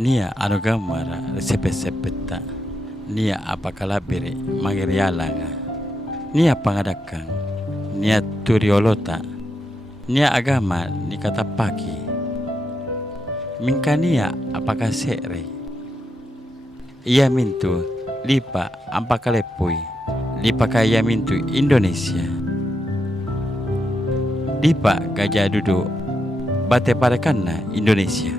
Nia anugamara sepet-sepeta. Nia apakalabiri magirialanga. Nia pangadakang. Nia turiolota. Nia agama ni katapaki. Mingkania apakah sekre. Ia mintu lipa ampakalepui. Lipa kaya mintu Indonesia. Lipa gajah duduk bate parekanna Indonesia.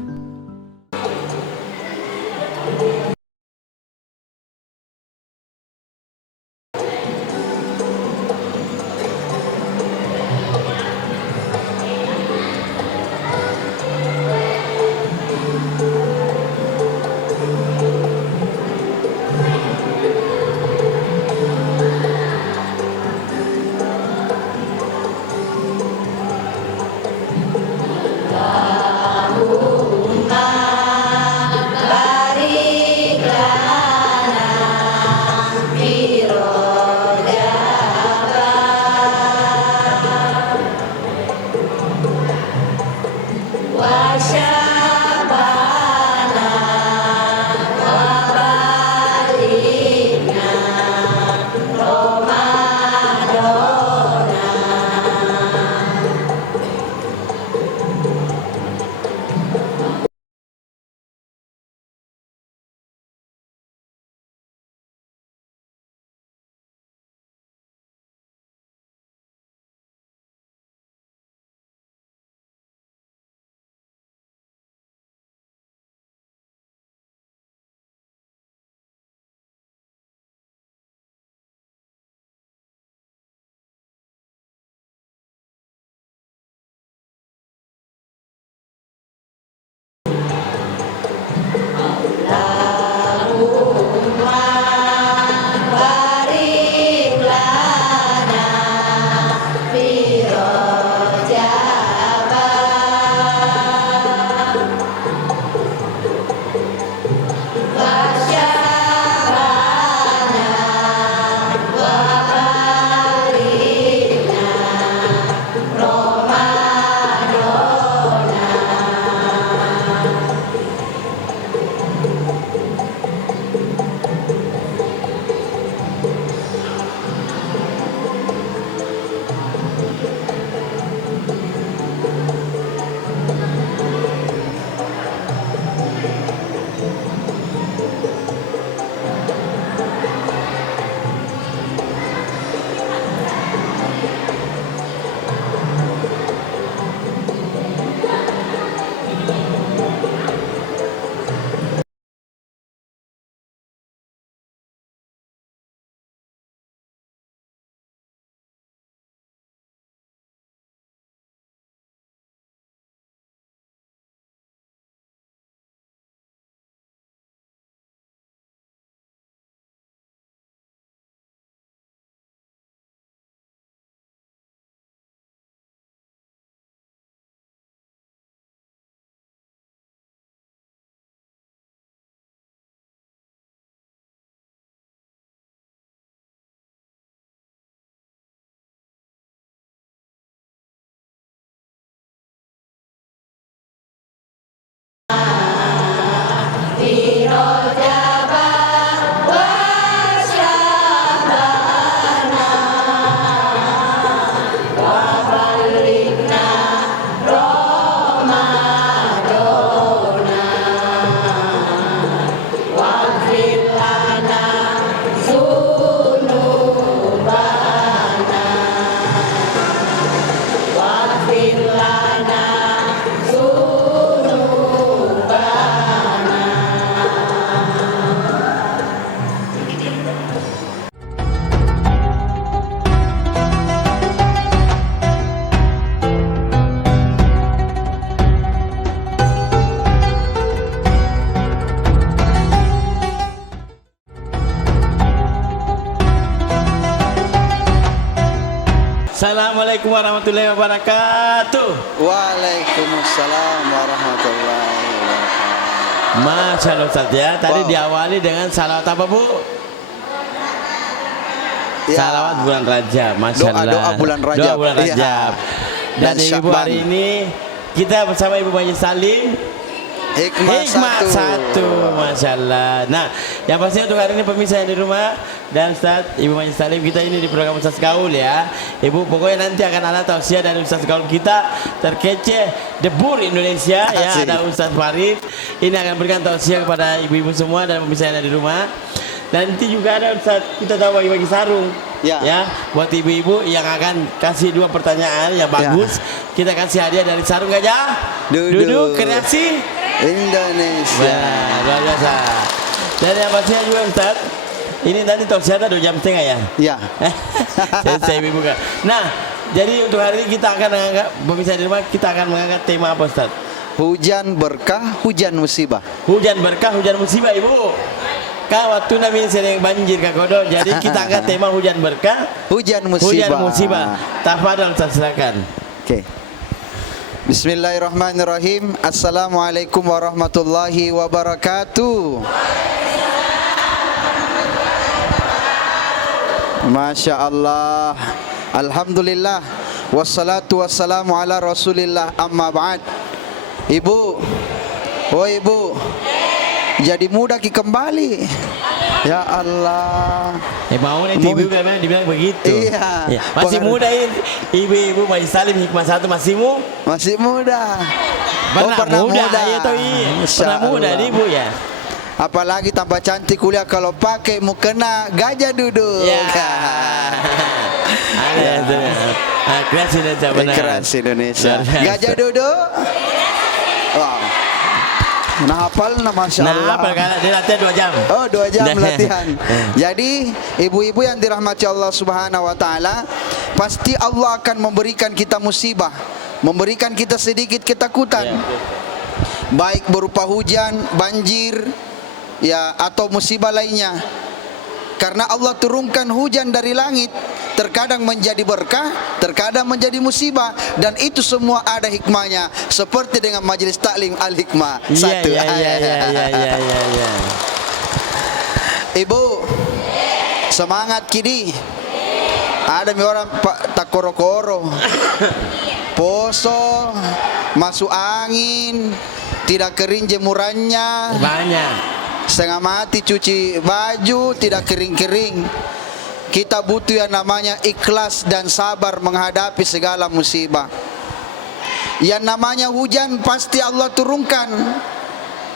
Assalamualaikum warahmatullahi wabarakatuh. Waalaikumsalam warahmatullahi wabarakatuh. Masya Allah Ustaz ya. Tadi Wow. diawali dengan salawat apa Bu? Ya. Salawat bulan Rajab. Masya Allah. Doa bulan Rajab. Doa bulan Iya. Rajab. Dan Dan Ibu Syakban. hari ini kita bersama Ibu Bayi Salim Hikmah satu. Masya Allah. Nah, yang pasti untuk hari ini pemirsa yang di rumah dan Ustaz Ibu Majid Salim, kita ini di program Ustaz Gaul ya. Ibu, pokoknya nanti akan ada tausiah dari Ustaz Gaul kita terkece debur Indonesia ya. Asik. Ada Ustaz Farid. Ini akan berikan tausiah kepada ibu-ibu semua dan pemirsa yang ada di rumah. Dan nanti juga ada Ustaz, kita tahu bagi-bagi sarung Ya. buat ibu-ibu yang akan kasih 2 pertanyaan yang bagus. Kita kasih hadiah dari sarung gajah Duduk. kreasi Indonesia. luar biasa. Dan yang pastinya juga Ustaz, ini nanti tausiah 2 jam setengah ya. Ya. Saya buka. Nah, jadi untuk hari ini kita akan mengangkat, pemirsa di rumah, kita akan mengangkat tema apa Ustaz? Hujan berkah, hujan musibah. Hujan berkah, hujan musibah Ibu. Kak waktu nabi sering banjir Kak Kodo. Jadi kita angkat tema hujan berkah, Hujan musibah. hujan musibah. Tafadhol Ustaz, silakan. Oke. Bismillahirrahmanirrahim. Assalamualaikum warahmatullahi wabarakatuh. Masya Allah. Alhamdulillah. Wassalatu wassalamu ala rasulillah, amma ba'd. Ibu, oh ibu, jadi muda ki kembali. Ya Allah. Mau nih ibu kan dibilang begitu. Iya. Masih muda ini. Ibu-ibu Majid Salim Hikmah 1 Masih muda. pernah muda. Iya toh iya. Masya Pernah muda Allah. nih Ibu ya. Apalagi tambah cantik kuliah kalau pakai mukena gajah duduk. Ya. Ada keras Indonesia benar. Keras Indonesia. Luar biasa. Gajah duduk. Wow. Nah hafal Masya Allah. Nah, perkara dia latihan 2 jam. Oh 2 jam latihan. Jadi ibu-ibu yang dirahmati Allah Subhanahu Wa Taala, pasti Allah akan memberikan kita musibah, memberikan kita sedikit ketakutan, baik berupa hujan, banjir, ya atau musibah lainnya. Karena Allah turunkan hujan dari langit, terkadang menjadi berkah, terkadang menjadi musibah, dan itu semua ada hikmahnya. Seperti dengan majelis taklim Al-Hikmah 1. Iya. Ibu, semangat kini. Ada orang tak koro-koro, poso, masuk angin, tidak kering jemurannya, Banyak. setengah mati cuci baju, tidak kering-kering. Kita butuh yang namanya ikhlas dan sabar menghadapi segala musibah. Yang namanya hujan pasti Allah turunkan,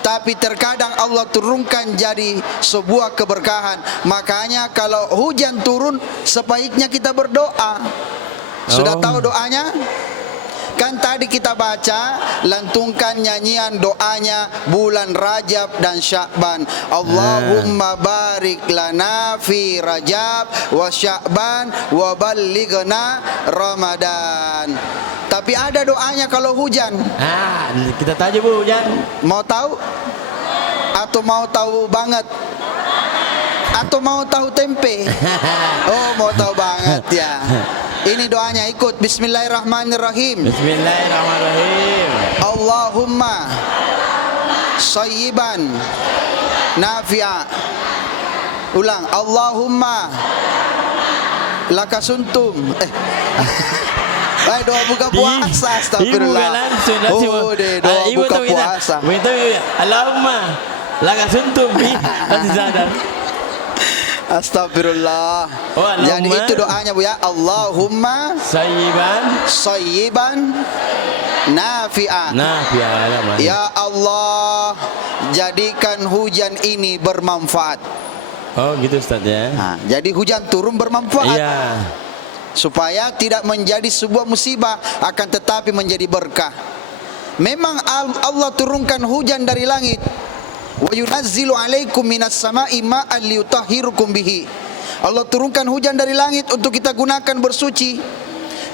tapi terkadang Allah turunkan jadi sebuah keberkahan. Makanya kalau hujan turun, sebaiknya kita berdoa. Sudah tahu doanya? Kan tadi kita baca, lantungkan nyanyian doanya bulan Rajab dan Sya'ban. Allahumma barik lana fi Rajab wa Sya'ban wa ballighna Ramadan. Tapi ada doanya kalau hujan. Kita tahu Bu hujan. Mau tahu? Atau mau tahu banget? Atau mau tahu tempe? Oh, mau tahu banget ya. Ini doanya, ikut. Bismillahirrahmanirrahim. Bismillahirrahmanirrahim. Allahumma sayyiban nafi'a. Ulang. Allahumma lakasuntum. Doa buka puasa. Astagfirullah. Oh, deh, doa buka puasa. Itu Allahumma lakasuntum. Masih sadar. Astagfirullah. Oh, jadi itu doanya Bu ya. Allahumma sayyiban nafi'a. Ya Allah, jadikan hujan ini bermanfaat. Oh gitu Ustaz ya. Nah, jadi hujan turun bermanfaat. Iya. Supaya tidak menjadi sebuah musibah, akan tetapi menjadi berkah. Memang Allah turunkan hujan dari langit. Wa yunazzilu alaikum minas sama'i ma'an liyutahhirukum bihi. Allah turunkan hujan dari langit untuk kita gunakan bersuci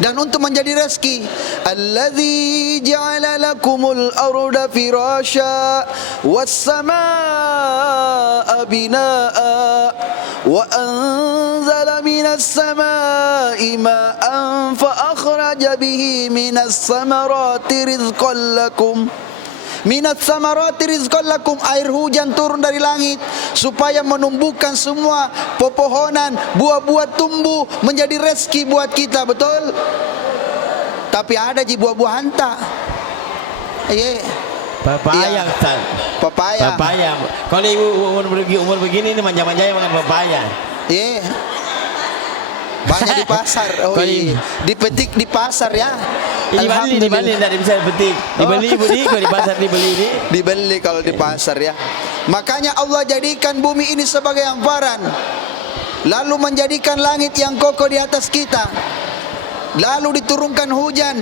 dan untuk menjadi rezeki. Alladzi ja'ala lakumul arda firasya was samaa'a binaa'a wa anzala minas samaa'i ma'an fa akhraja bihi minas samarati rizqan lakum. Minat samarati rizqan lakum, air hujan turun dari langit supaya menumbuhkan semua pepohonan, buah-buah tumbuh menjadi rezeki buat kita, betul? Tapi ada ji buah-buah hanta. Papaya, Iya. Ustaz. Papaya. Papaya. Kalau ibu umur begini ini manja-manjanya makan papaya. Iya. Banyak di pasar. Oh Kalau iya. Dipetik di pasar ya. Ini dibeli, tidak bisa petik. Dibeli ibu di, kalau di pasar dibeli ini. Dibeli kalau di pasar ya. Makanya Allah jadikan bumi ini sebagai hamparan, lalu menjadikan langit yang kokoh di atas kita, lalu diturunkan hujan.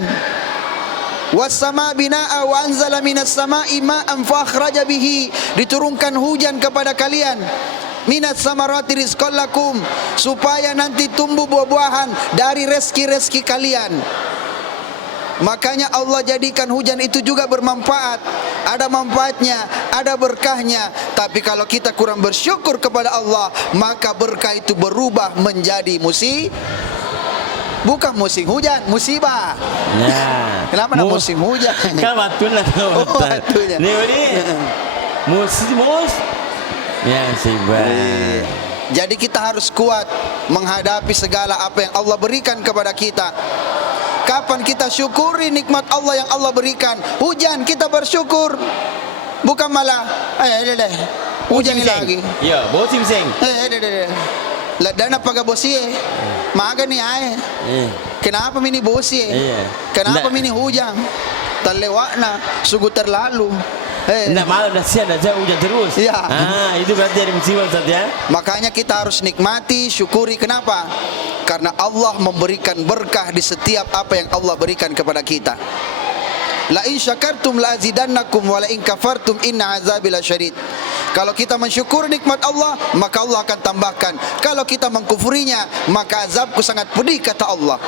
Wassama binaa wa anzala minas sama'i ma'an fa akhraja bihi, diturunkan hujan kepada kalian. Minas samarati rizqan lakum, supaya nanti tumbuh buah-buahan dari rezeki-rezeki kalian. Makanya Allah jadikan hujan itu juga bermanfaat. Ada manfaatnya, ada berkahnya. Tapi kalau kita kurang bersyukur kepada Allah, maka berkah itu berubah menjadi bukan musim hujan, musibah. Ya. Kenapa nak musim hujan? Kan waktunya. Oh, waktunya. Ini mus. Ya, musibah. Jadi kita harus kuat menghadapi segala apa yang Allah berikan kepada kita. Kapan kita syukuri nikmat Allah yang Allah berikan? Hujan, kita bersyukur. Bukan malah hujan lagi. Ya, bosi bising. Dana paga bosi maga ni ay. Kenapa mini bosi? Kenapa mini hujan? Terlewatna, sungguh terlalu. Nggak malam dah siang dah hujan terus. Ya. Itu berarti ada musibah Ustaz ya. Makanya kita harus nikmati, syukuri. Kenapa? Karena Allah memberikan berkah di setiap apa yang Allah berikan kepada kita. La in syakartum la azidannakum wa la in kafartum inna azabi lasyadid. Kalau kita mensyukur nikmat Allah, maka Allah akan tambahkan. Kalau kita mengkufurinya, maka azabku sangat pedih, kata Allah.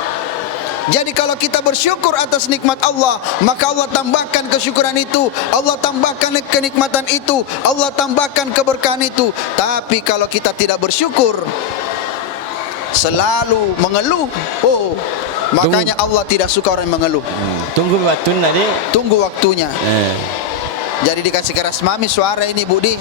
Jadi kalau kita bersyukur atas nikmat Allah, maka Allah tambahkan kesyukuran itu, Allah tambahkan kenikmatan itu, Allah tambahkan keberkahan itu. Tapi kalau kita tidak bersyukur, selalu mengeluh, makanya Allah tidak suka orang yang mengeluh. Tunggu waktunya deh. Tunggu waktunya. Jadi dikasih keras mami suara ini Budi,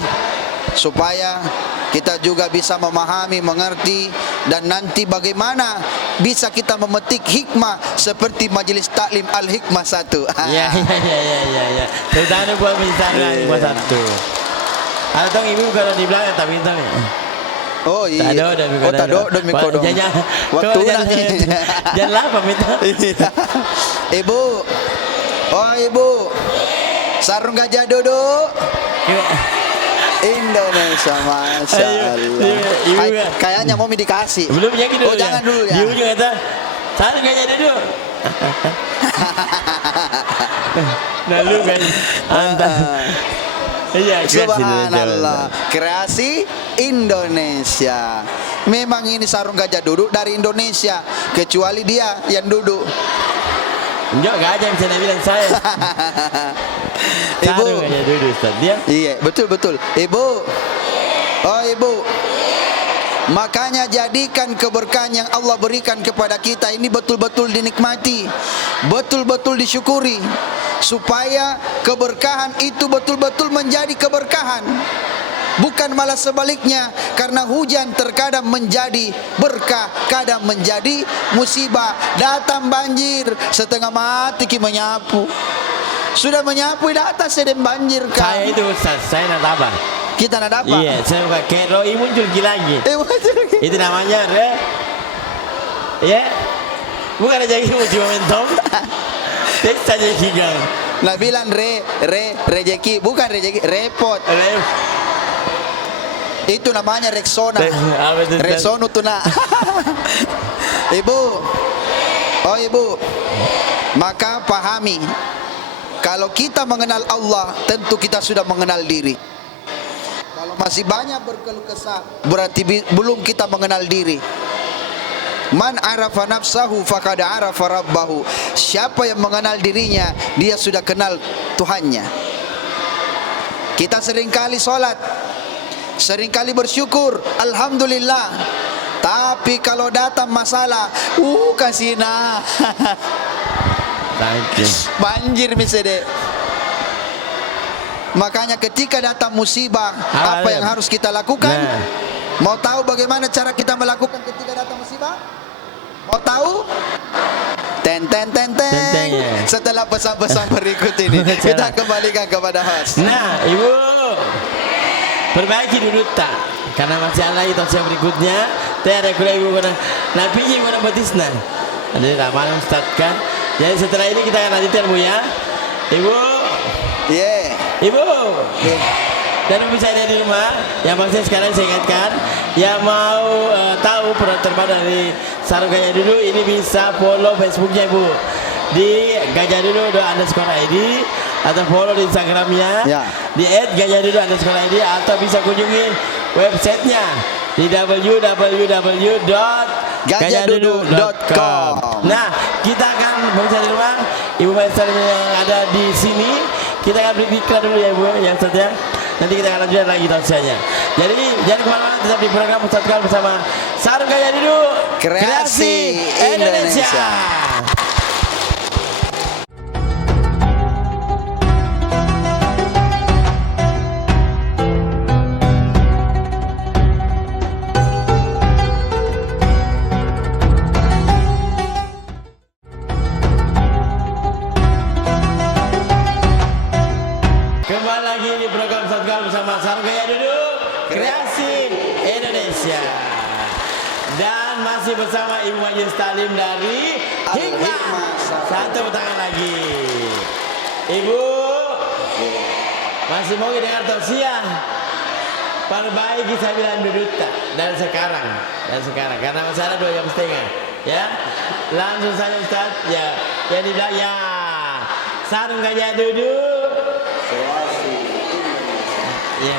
supaya kita juga bisa memahami, mengerti, dan nanti bagaimana bisa kita memetik hikmah seperti majelis taklim Al-Hikmah 1. Ya. Terutama buat bicara Hikmah 1. Atau ibu kalau di belakang tak minta nih. Oh iya. Tado dan mikodong. Jangan lapa minta. Ibu. Oh ibu. Sarung gajah duduk. Indonesia, Masya Allah. Kayaknya mau dikasih. Belum ya gitu. Oh jangan dulu ya. Ibu juga kata, sarung gajah duduk. Nah lu kan antara. Iya, Subhanallah, kreasi Indonesia. Memang ini sarung gajah duduk dari Indonesia, kecuali dia yang duduk. Enggak gajah bisa bilang saya. Ibu, sarung gajah duduk Ustaz dia. Iya, betul. Ibu. Oh, ibu. Makanya jadikan keberkahan yang Allah berikan kepada kita ini betul-betul dinikmati, betul-betul disyukuri, supaya keberkahan itu betul-betul menjadi keberkahan, bukan malah sebaliknya. Karena hujan terkadang menjadi berkah, kadang menjadi musibah. Datang banjir, setengah mati kita menyapu, sudah menyapu datang sedang banjir kan. Saya itu Ustaz, saya nak apa? Kita nak dapat. Iya, saya pakai roi muncul lagi. Itu namanya ya. Bukan aja ini muncul momentum. Teks saja hilang. Nah bilang rejeki, bukan rejeki, repot. Itu namanya Rexona. Rexona tuh nak. Ibu. Oh ibu. Maka pahami, kalau kita mengenal Allah, tentu kita sudah mengenal diri. Kalau masih banyak berkeluh kesah, berarti belum kita mengenal diri. Man arafa nafsahu faqad arafa rabbahu. Siapa yang mengenal dirinya, dia sudah kenal Tuhannya. Kita seringkali sholat, seringkali bersyukur, alhamdulillah. Tapi kalau datang masalah, kasina. Banjir misalnya. Makanya ketika datang musibah, apa yang harus kita lakukan? Mau tahu bagaimana cara kita melakukan ketika datang musibah? Mau tahu? Ten ten ten ten. Ten, ya. Setelah pesan-pesan berikut ini kita kembalikan kepada host. Nah, Ibu perbaiki dulu tak, karena masih ada lagi tausiah berikutnya. Tiada kula Ibu kena napi Ibu kena batisna. Jadi ramalan Ustaz kan. Jadi setelah ini kita akan lanjutkan Bu ya. Ibu, Yeah. Ibu. Yeah. Dan bisa ada di rumah, yang maksudnya sekarang saya ingatkan, yang mau tahu produk terbaru dari Sarung Gajah Duduk ini bisa follow Facebooknya Ibu di @gajahdudu_id atau follow di Instagramnya Ya. di @gajahdudu_id atau bisa kunjungi websitenya di www.gajahdudu.com. Nah, kita akan berusaha di rumah, Ibu Maestar yang ada di sini, kita akan beri iklan dulu ya Ibu, yang seterusnya. Nanti kita akan lanjutkan lagi tausiahnya. Jadi jangan kemana-mana, tetap di program Ustaz Kaul bersama Sarung Gajah Duduk Kreasi Indonesia. Kembali lagi di program Ustaz Kaul bersama Sarung Gajah Duduk Kreasi Indonesia. Dan masih bersama Ibu Majelis Talim dari Hikmah. Satu tangan lagi. Ibu masih mau dengar tausiah? Perbaiki sambilan duduk tak? Dan sekarang karena masih ada 2 jam setengah ya. Langsung saja Ustaz ya. Yang dibilang ya Sarung Gajah Duduk. Ya,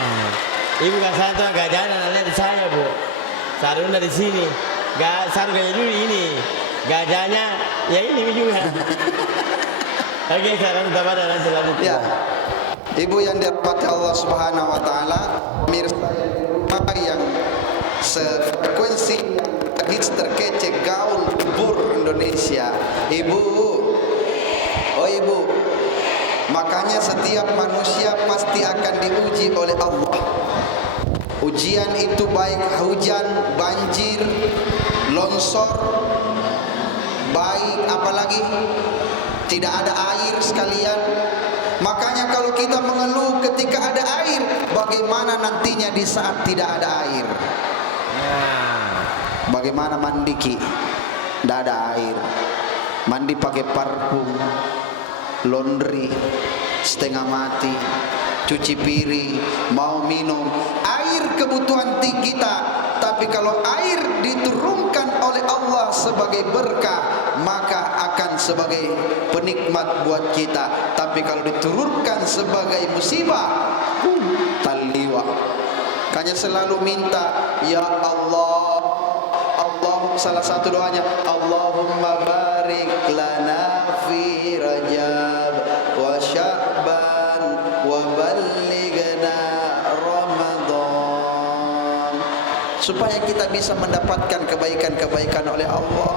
Ibu kan saya tuh gajahnya lihat di saya Bu. Sarung dari sini, sarung gajah dulu ini, gajahnya ya ini juga. Oke, sekarang kita pada nanti lanjut. Ya. Ibu yang dirahmati Allah Subhanahu wa taala, mirsa yang sefrekuensi hits terkece gaul bur Indonesia. Ibu. Oh Ibu. Makanya setiap manusia pasti akan diuji oleh Allah. Ujian itu baik hujan, banjir, longsor, baik apalagi tidak ada air sekalian. Makanya kalau kita mengeluh ketika ada air, bagaimana nantinya di saat tidak ada air? Bagaimana mandi Ki? Tidak ada air. Mandi pakai parfum, laundry setengah mati, cuci piring, mau minum air kebutuhan kita. Tapi kalau air diturunkan oleh Allah sebagai berkah, maka akan sebagai penikmat buat kita. Tapi kalau diturunkan sebagai musibah, taliwa. Makanya selalu minta, ya Allah, salah satu doanya, Allahumma barik lana fi Rajab wa Sya'ban wa ballighna Ramadan, supaya kita bisa mendapatkan kebaikan-kebaikan oleh Allah.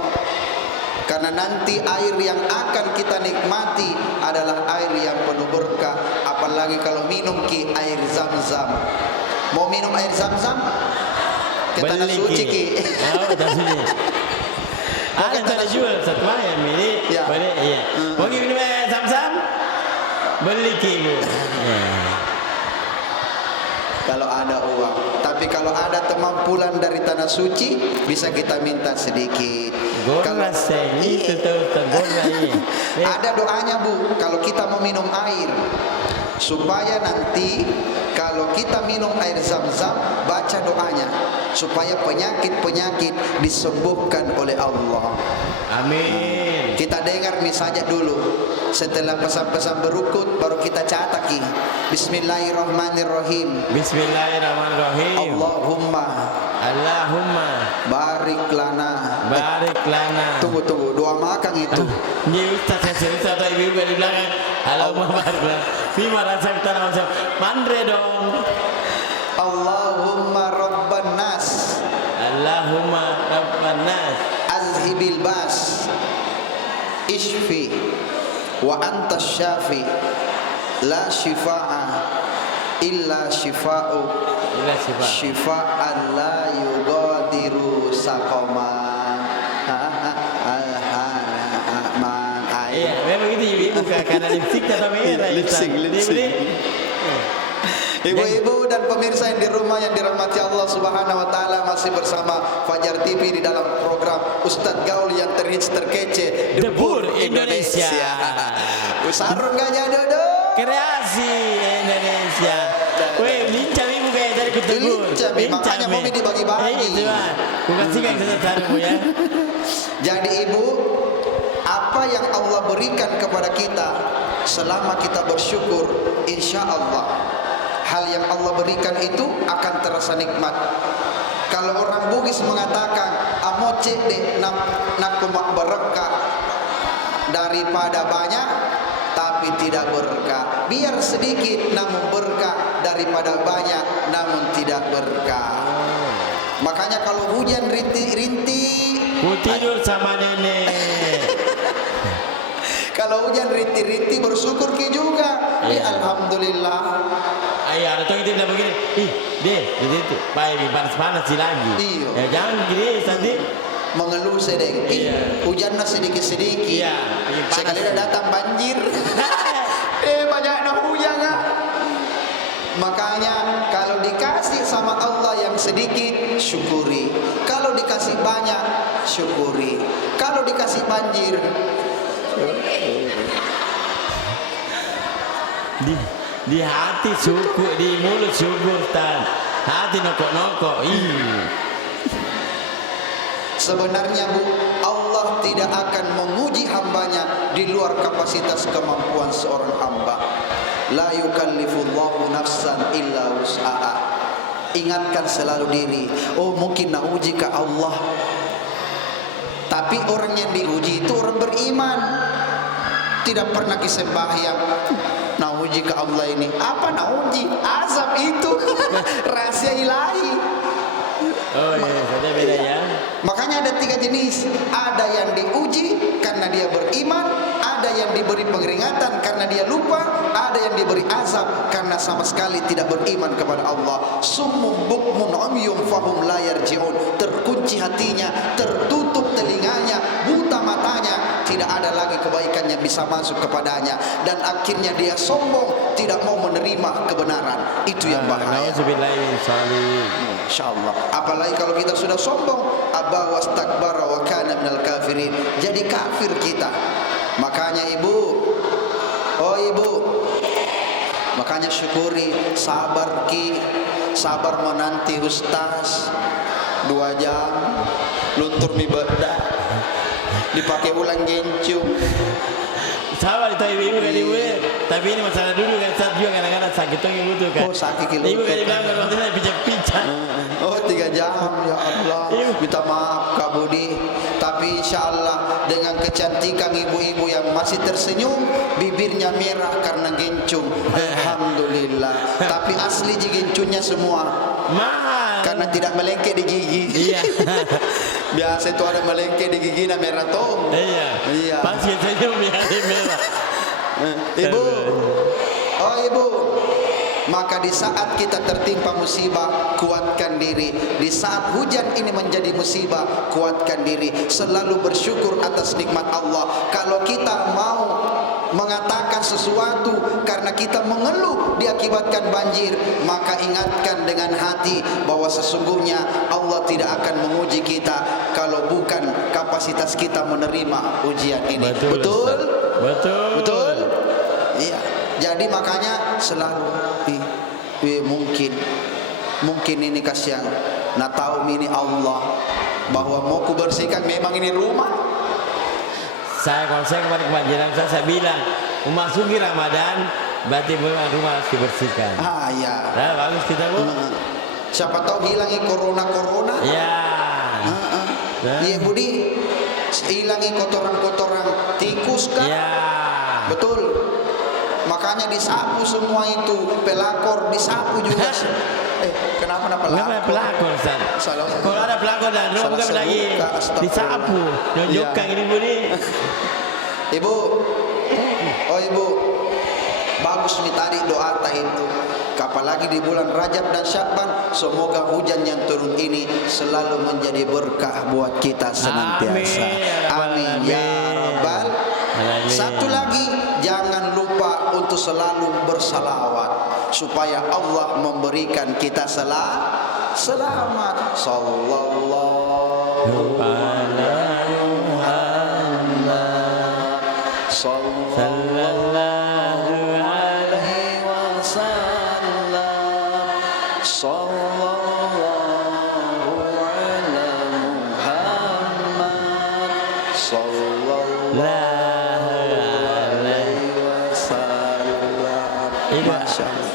Karena nanti air yang akan kita nikmati adalah air yang penuh berkah. Apalagi kalau minum Ki air Zam-Zam. Mau minum air Zam-Zam? Ke tanah suci Ki. Oh, tanah suci. Ada tanah jual satu ayam ini. Ya. Boleh, iya. Mau minum air Zam-Zam? Beli Ki Bu. Kalau ada uang. Tapi kalau ada kemampuan dari tanah suci, bisa kita minta sedikit. Goreng itu tahu goreng ini. Ada doanya Bu, kalau kita mau minum air, supaya nanti kalau kita minum air Zam-Zam, baca doanya supaya penyakit-penyakit disembuhkan oleh Allah. Amin. Kita dengar misalnya dulu. Setelah pesan-pesan berukut baru kita cataki. Bismillahirrahmanirrahim. Bismillahirrahmanirrahim. Allahumma barik lana. Tunggu doa makan itu. Ini Ustaz saya serius atau ibu-ibu di belakang. Allahumma barik lana. Bima rasa kita macam mandre dong. Allahumma rabban nas. Allahumma rabban nas. Azhibil bas. Ishfi wa anta syafi. La shifa'a illa shifa'u. Shifa'an la yugadiru saqama. ini ibu karena lipstiknya atau merah. Lipstick. Ibu-ibu dan pemirsa yang di rumah yang dirahmati Allah Subhanahu wa taala, masih bersama Fajar TV di dalam program Ustadz Gaul yang terhits terkece Debur Indonesia. Sarung Gajah Dodo. Kreasi Indonesia. Weh, lincah ibu kayak dari kutubur. Makanya mau dibagi-bagi. Itu mah. Bukan sih kayak sarung bu ya. Jadi ibu, apa yang Allah berikan kepada kita selama kita bersyukur, insya Allah hal yang Allah berikan itu akan terasa nikmat. Kalau orang Bugis mengatakan amoce de nak kumak berkah daripada banyak tapi tidak berkah, biar sedikit namun berkah daripada banyak namun tidak berkah. Makanya kalau hujan rintik-rintik, ku tidur sama nenek. Kalau hujan rintik-rintik bersyukur ki juga. Alhamdulillah. Ayo, ada tuh kita bilang begini. Deh, itu baik panas-panas sih lagi. Iya. Ya jangan gini nanti Mengeluh sedeng. Hujannya sedikit-sedikit. Iya. Sekali dah datang banjir. Banyak nak hujan ah. Makanya kalau dikasih sama Allah yang sedikit, syukuri. Kalau dikasih banyak, syukuri. Kalau dikasih banjir, di hati syukur, di mulut syukur tan. Hati nokok-nokok. sebenarnya Bu, Allah tidak akan menguji hambanya di luar kapasitas kemampuan seorang hamba. La yukallifullahu nafsan illa wus'aha. Ingatkan selalu diri, oh mungkin nak uji ke Allah, tapi orang yang diuji itu orang beriman, tidak pernah sembahyang. Nak uji ke Allah ini apa? Nak uji azab itu rahasia ilahi. Oh iya, saja beda ya. Makanya ada 3 jenis. Ada yang diuji karena dia beriman, ada yang diberi peringatan karena dia lupa, ada yang diberi azab karena sama sekali tidak beriman kepada Allah. Summum bukmun umyum fahum la yarji'un. Terkunci hatinya, tertutup telinganya, buta matanya, tidak ada lagi kebaikan yang bisa masuk kepadanya, dan akhirnya dia sombong, tidak mau menerima kebenaran. Itu yang bahaya. Insyaallah. Apalagi kalau kita sudah sombong, aba wastakbara wa kana minal kafirin, jadi kafir kita. Makanya ibu, oh ibu, makanya syukuri, sabar ki, sabar menanti ustaz 2 jam luntur mi bedah dipakai ulang gencung. Sabar itu ibu kan ibu, tapi ini masalah dulu kan saat juga kadang-kadang sakit tuh ibu tuh kan. Oh sakit kilo. Ibu kan bilang kalau waktu saya pijak-pijak. Oh 3 jam ya Allah. Minta maaf Kak Budi. Tapi insya Allah dengan kecantikan ibu-ibu yang masih tersenyum, bibirnya merah karena gencung. Alhamdulillah. Tapi asli gencungnya semua Mahal. karena tidak melengket di gigi. Iya. Biasa itu ada melengket di gigi na merah tuh. Iya. Iya. Pas kita merah. Ibu, oh ibu, maka di saat kita tertimpa musibah, kuatkan diri. Di saat hujan ini menjadi musibah, kuatkan diri. Selalu bersyukur atas nikmat Allah. Kalau kita mau mengatakan sesuatu karena kita mengeluh diakibatkan banjir, maka ingatkan dengan hati bahwa sesungguhnya Allah tidak akan menguji kita kalau bukan kapasitas kita menerima ujian ini. Betul? Betul? Iya. Jadi makanya selalu mungkin ini kasihan. Nah tahu ini Allah bahwa mau kubersihkan memang ini rumah. Kalau saya kemarin kebanjiran saya bilang memasuki Ramadan berarti rumah harus dibersihkan. Ah ya. Nah, bagus kita Bu. Siapa tahu hilangi corona. Ya. Iya Budi, hilangi kotoran-kotoran tikus kan? Ya. Betul. Makanya disapu semua itu, pelakor disapu juga. Kenapa pelakor Ustaz? Kalau ada pelakor dan rumah bukan lagi disapu, nyojokkan ini Budi. Ibu, oh ibu, bagus nih tadi doa itu. Apalagi di bulan Rajab dan Syakban, semoga hujan yang turun ini selalu menjadi berkah buat kita senantiasa. Amin ya rabbal Satu lagi, jangan lupa untuk selalu bersalawat supaya Allah memberikan kita selamat. Sallallahu alaihi Muhammad, sallallahu alaihi wasallam, sallallahu alaihi Muhammad, sallallahu alaihi wasallam. Masya Allah.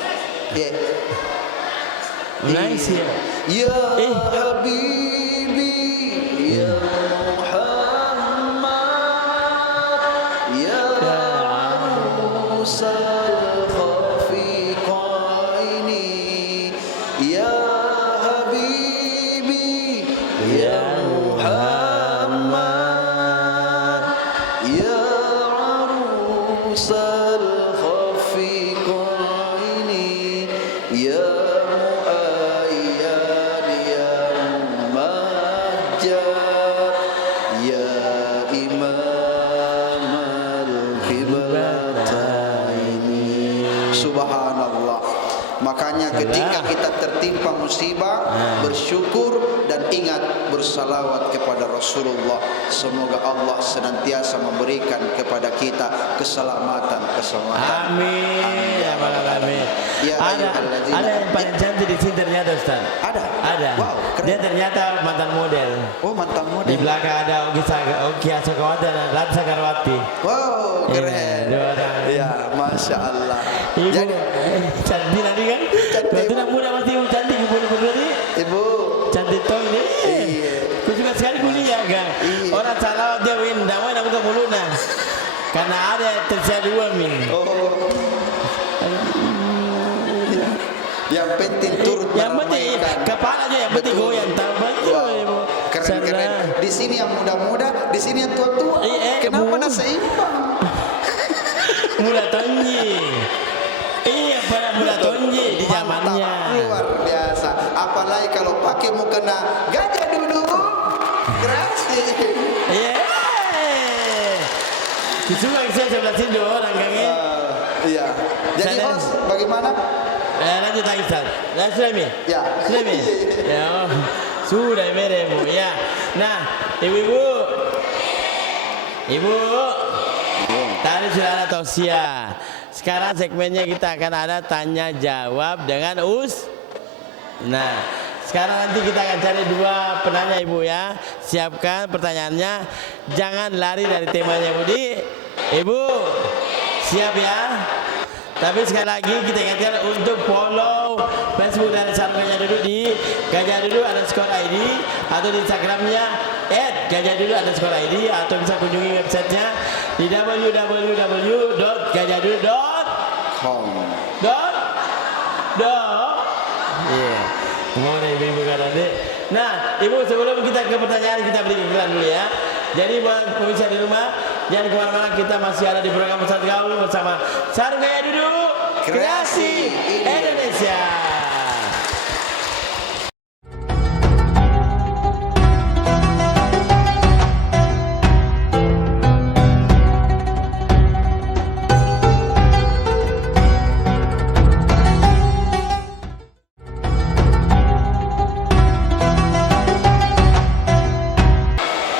Nice ya. Ya Habibi, ya Muhammad, ya Musal Khafiqaini, ya Habibi, ya Muhammad, ya Musal Khafiqaini, ya Makanya ketika kita tertimpa musibah, bersyukur dan ingat bersalawat kepada Rasulullah. Semoga Allah senantiasa memberikan kepada kita keselamatan. Amin. Ya Rabbal alamin. Ya, ada yang paling cantik di sini ternyata, Ustaz. Ada. Wow, keren. Dia ternyata mantan model. Oh, mantan model. Di belakang ada Oki Asokawati dan Lat Sakarwati. Wow, keren. Dua orang. Ya, Masya Allah. Ibu, Jadi, cantik nanti kan? Cantik. Waktu nak muda pasti ibu cantik, ibu berdua ni. Ibu. Cantik toh ini. Iya. Kau juga sekali kuliah kan? Iya. Orang salah dia win, dah nak buka mulut nah. Karena ada tersiar dua min. Oh. Yang penting turut Yang penting meramaikan. kepala aja yang penting Betul. goyang tahu betul Wow. ibu. Keren. Di sini yang muda-muda, di sini yang tua-tua. Kenapa nak seimbang? Mula tonji. Iya, pada mula tonji di zamannya. Luar biasa. Apalagi kalau pakai mau kena gajah duduk. Gerasi. Iya. Kecuali saya sebelah sini dua orang kan? Iya. Jadi Sana. host, bagaimana? Lanjut lagi Ustaz. Sudah mi? Ya. Sudah mi? Ya. Sudah mere bu. Ya. Nah, ibu-ibu. Ibu. Tadi sudah ada tausiah. Sekarang segmennya kita akan ada tanya jawab dengan Nah, sekarang nanti kita akan cari dua penanya ibu ya. Siapkan pertanyaannya. Jangan lari dari temanya Budi. Ibu, siap ya? Tapi sekali lagi kita ingatkan untuk follow Facebook dan Sarung Gajah Duduk di Gajah Duduk _ID atau di Instagramnya @gajahduduk_ID atau bisa kunjungi websitenya di www.gajahduduk.com. Iya. Mau ibu kan nanti. Nah, ibu sebelum kita ke pertanyaan kita beri iklan dulu ya. Jadi buat pemirsa di rumah, jangan kemana-mana, kita masih ada di program Ustaz Gaul bersama Sarung Gajah Duduk Kreasi Indonesia.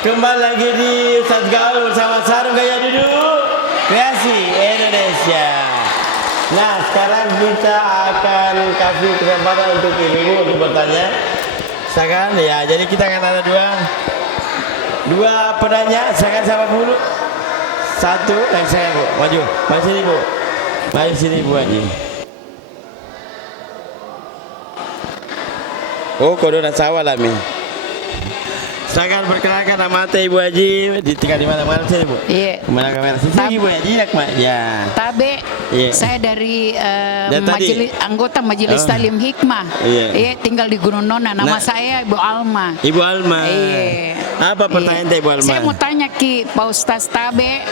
Kembali lagi di Ustaz Gaul bersama Sarung Gajah Duduk Kreasi Indonesia. Nah, sekarang kita akan kasih kesempatan untuk ibu untuk bertanya. Silakan ya. Jadi kita akan ada dua penanya. Silakan siapa dulu? Satu, yang saya bu. Maju, maju sini bu. Maju sini bu Haji. Oh, kodona sawah lah mi. Silakan perkenalkan nama Ibu Haji, tinggal di mana sini Bu? Iya. Kemana kamera? Sini Ibu Haji nak Mak? Ya. Tabe. Iya. Saya dari tadi? anggota Majelis Talim Hikmah. Iya. Tinggal di Gunung Nona. Nama Nah. saya Ibu Alma. Ibu Alma. Iya. Apa pertanyaan Ibu Alma? Saya mau tanya Pak Ustaz Tabe,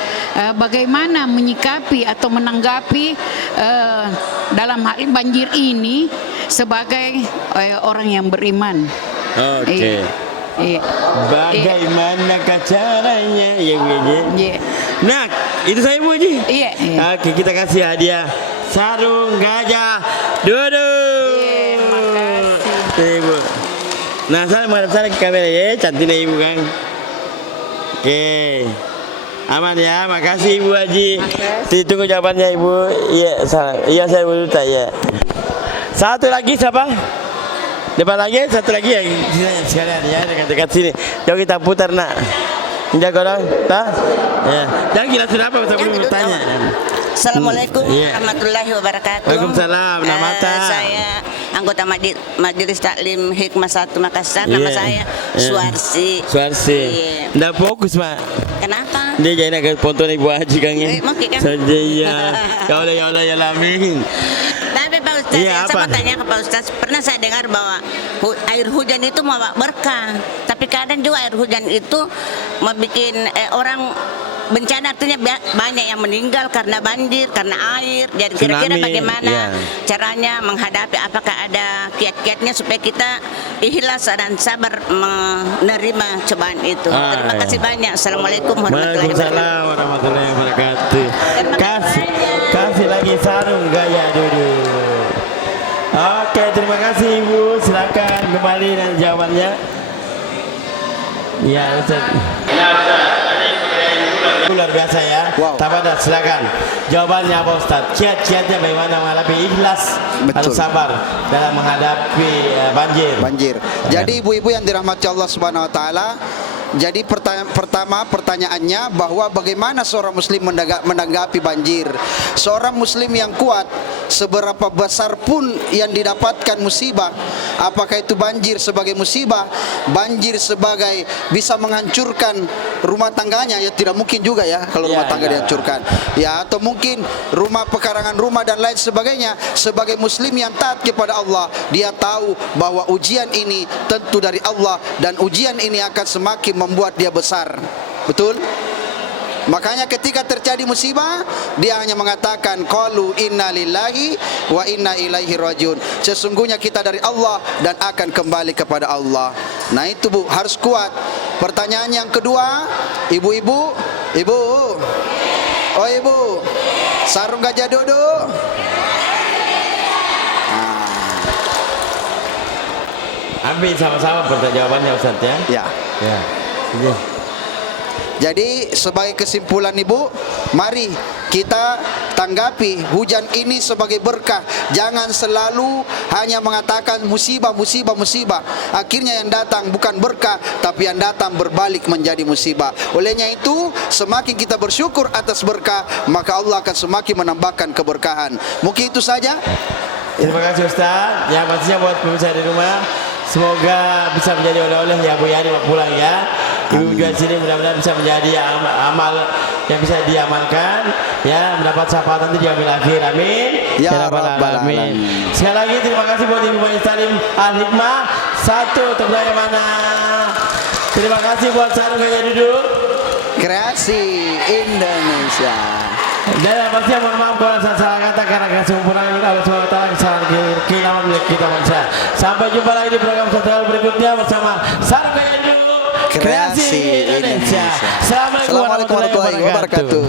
bagaimana menyikapi atau menanggapi dalam hal banjir ini sebagai orang yang beriman? Oke. Iya. Bagaimana caranya ya Bu Haji? Iya. Nah, Itu saya Ibu Haji. Iya, iya. Oke, kita kasih hadiah sarung gajah duduk. Iya, makasih. Ibu. Nah, saya menghadap sana ke kamera ya, cantiknya Ibu kan. Oke. Aman ya, makasih Ibu Haji. Ditunggu jawabannya Ibu. Iya, iya saya dulu ya. Satu lagi siapa? Depan lagi, satu lagi yang sekalian ya, dekat-dekat sini. Coba kita putar nak. Jago dong, tak? Ya. Jangan gila sudah apa sebelum bertanya. Assalamualaikum Iya. warahmatullahi wabarakatuh. Waalaikumsalam. Nama Saya anggota Majelis Taklim Hikmah 1 Makassar. Nama saya Suarsi. Suarsi. Iya. Nggak fokus, Mak. Kenapa? Dia jangan agak ponton Ibu Haji Kang ya. Maki kan? Saja ya. Ya Allah ya amin. Tapi Pak Ustaz, Iya, saya apa? mau tanya ke Pak Ustaz. Pernah saya dengar bahwa air hujan itu mau berkah. Tapi kadang juga air hujan itu mau bikin orang bencana, artinya banyak yang meninggal karena banjir, karena air. Jadi kira-kira Tsunami, bagaimana iya. caranya menghadapi, apakah ada kiat-kiatnya supaya kita ikhlas dan sabar menerima cobaan itu. Terima iya. kasih banyak. Assalamualaikum warahmatullahi wabarakatuh. Waalaikumsalam warahmatullahi wabarakatuh. Terima kasih Kasih lagi sarung gaya dulu. Oke, terima kasih Ibu. Silakan kembali dan jawabannya. Ya, Ustaz. Luar biasa ya. Wow. Tabada, silakan. Jawabannya apa Ustaz? Kiat-kiatnya bagaimana menghadapi ikhlas atau Betul. sabar dalam menghadapi banjir? Banjir. Jadi ibu-ibu yang dirahmati Allah Subhanahu wa taala, jadi pertanyaannya bahwa bagaimana seorang muslim menanggapi banjir. Seorang muslim yang kuat, seberapa besar pun yang didapatkan musibah, apakah itu banjir sebagai musibah, banjir sebagai bisa menghancurkan rumah tangganya, ya tidak mungkin juga ya kalau rumah Ya, tangga ya. dihancurkan. Ya, atau mungkin rumah pekarangan rumah dan lain sebagainya. Sebagai muslim yang taat kepada Allah, dia tahu bahwa ujian ini tentu dari Allah dan ujian ini akan semakin membuat dia besar. Betul? Makanya ketika terjadi musibah, dia hanya mengatakan qalu inna lillahi wa inna ilaihi rajiun. Sesungguhnya kita dari Allah dan akan kembali kepada Allah. Nah itu Bu, harus kuat. Pertanyaan yang kedua, ibu-ibu, ibu. Oh ibu, sarung gajah duduk. Ambil sama-sama jawabannya Ustaz ya. Ya. Ya. Iya. Jadi sebagai kesimpulan ibu, mari kita tanggapi hujan ini sebagai berkah. Jangan selalu hanya mengatakan musibah, musibah, musibah. Akhirnya yang datang bukan berkah, tapi yang datang berbalik menjadi musibah. Olehnya itu, semakin kita bersyukur atas berkah, maka Allah akan semakin menambahkan keberkahan. Mungkin itu saja. Terima kasih Ustaz. Yang pastinya buat pemirsa di rumah, semoga bisa menjadi oleh-oleh ya Bu Yani mau pulang ya. Ibu juga di sini mudah-mudahan bisa menjadi amal yang bisa diamalkan ya, mendapat syafaat nanti di yaumil akhir. Amin. Ya Rabbal Alamin. Sekali lagi terima kasih buat Ibu Majelis Taklim Al-Hikmah 1 terbaik mana. Terima kasih buat sarung gaya duduk. Kreasi Indonesia. Dan pastinya mohon maaf kalau saya salah kata karena kesempurnaan Allah SWT, kesalahan kehilangan milik kita manusia. Sampai jumpa lagi di program sosial berikutnya bersama Sarung Gaya Duduk Kreasi Indonesia. Assalamualaikum warahmatullahi wabarakatuh.